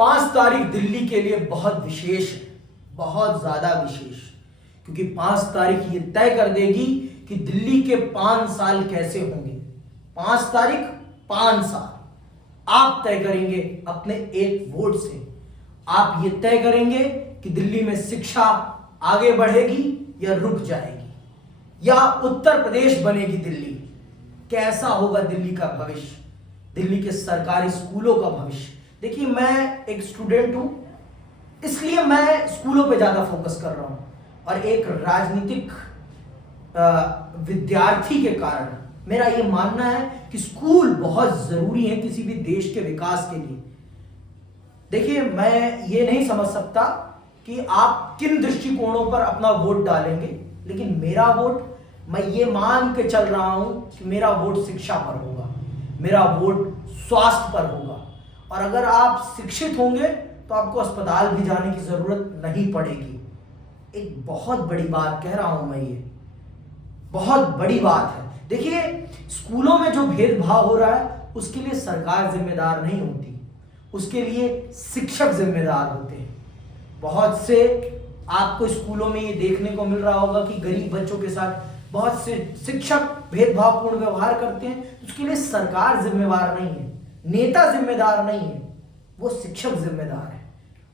5 तारीख दिल्ली के लिए बहुत विशेष है, बहुत ज्यादा विशेष, क्योंकि 5 तारीख ये तय कर देगी कि दिल्ली के 5 साल कैसे होंगे। 5 तारीख 5 साल आप तय करेंगे अपने एक वोट से। आप ये तय करेंगे कि दिल्ली में शिक्षा आगे बढ़ेगी या रुक जाएगी, या उत्तर प्रदेश बनेगी दिल्ली। कैसा होगा दिल्ली का भविष्य, दिल्ली के सरकारी स्कूलों का भविष्य। देखिए, मैं एक स्टूडेंट हूं, इसलिए मैं स्कूलों पे ज्यादा फोकस कर रहा हूं, और एक राजनीतिक विद्यार्थी के कारण मेरा ये मानना है कि स्कूल बहुत जरूरी है किसी भी देश के विकास के लिए। देखिए, मैं ये नहीं समझ सकता कि आप किन दृष्टिकोणों पर अपना वोट डालेंगे, लेकिन मेरा वोट, मैं ये मान के चल रहा हूं कि मेरा वोट शिक्षा पर होगा, मेरा वोट स्वास्थ्य पर होगा। और अगर आप शिक्षित होंगे तो आपको अस्पताल भी जाने की जरूरत नहीं पड़ेगी। एक बहुत बड़ी बात कह रहा हूं मैं, ये बहुत बड़ी बात है। देखिए, स्कूलों में जो भेदभाव हो रहा है उसके लिए सरकार जिम्मेदार नहीं होती, उसके लिए शिक्षक जिम्मेदार होते हैं। बहुत से आपको स्कूलों में ये देखने को मिल रहा होगा कि गरीब बच्चों के साथ बहुत से शिक्षक भेदभावपूर्ण व्यवहार करते हैं। उसके लिए सरकार जिम्मेदार नहीं है, नेता जिम्मेदार नहीं है, वो शिक्षक जिम्मेदार है।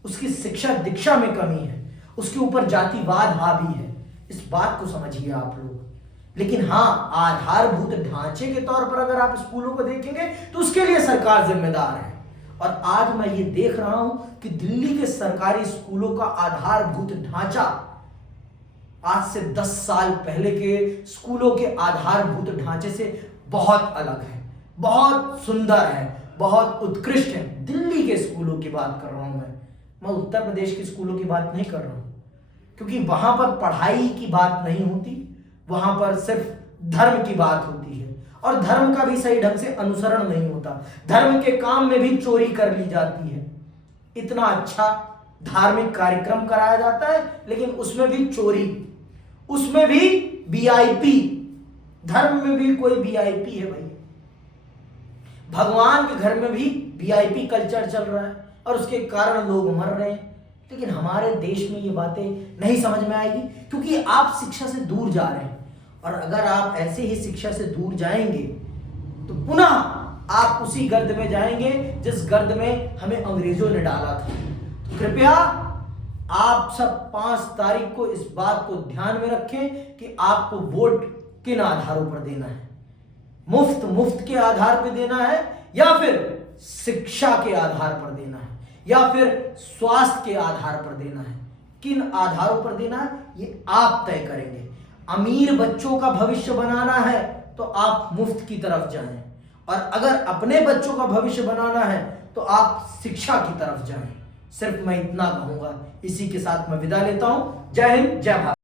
उसकी शिक्षा दीक्षा में कमी है, उसके ऊपर जातिवाद हावी है। इस बात को समझिए आप लोग। लेकिन हाँ, आधारभूत ढांचे के तौर पर अगर आप स्कूलों को देखेंगे तो उसके लिए सरकार जिम्मेदार है। और आज मैं ये देख रहा हूं कि दिल्ली के सरकारी स्कूलों का आधारभूत ढांचा आज से 10 साल पहले के स्कूलों के आधारभूत ढांचे से बहुत अलग है, बहुत सुंदर है, बहुत उत्कृष्ट है। दिल्ली के स्कूलों की बात कर रहा हूं मैं उत्तर प्रदेश के स्कूलों की बात नहीं कर रहा हूं, क्योंकि वहां पर पढ़ाई की बात नहीं होती, वहां पर सिर्फ धर्म की बात होती है, और धर्म का भी सही ढंग से अनुसरण नहीं होता। धर्म के काम में भी चोरी कर ली जाती है। इतना अच्छा धार्मिक कार्यक्रम कराया जाता है, लेकिन उसमें भी चोरी, उसमें भी वीआईपी। धर्म में भी कोई वीआईपी है भाई, भगवान के घर में भी वीआईपी कल्चर चल रहा है, और उसके कारण लोग मर रहे हैं। लेकिन हमारे देश में ये बातें नहीं समझ में आएगी, क्योंकि आप शिक्षा से दूर जा रहे हैं। और अगर आप ऐसे ही शिक्षा से दूर जाएंगे तो पुनः आप उसी गर्द में जाएंगे जिस गर्द में हमें अंग्रेजों ने डाला था। तो कृपया आप सब 5 तारीख को इस बात को ध्यान में रखें कि आपको वोट किन आधारों पर देना है। मुफ्त के आधार पर देना है, या फिर शिक्षा के आधार पर देना है, या फिर स्वास्थ्य के आधार पर देना है। किन आधारों पर देना है ये आप तय करेंगे। अमीर बच्चों का भविष्य बनाना है तो आप मुफ्त की तरफ जाएं, और अगर अपने बच्चों का भविष्य बनाना है तो आप शिक्षा की तरफ जाएं। सिर्फ मैं इतना कहूंगा। इसी के साथ मैं विदा लेता हूं। जय हिंद, जय भारत।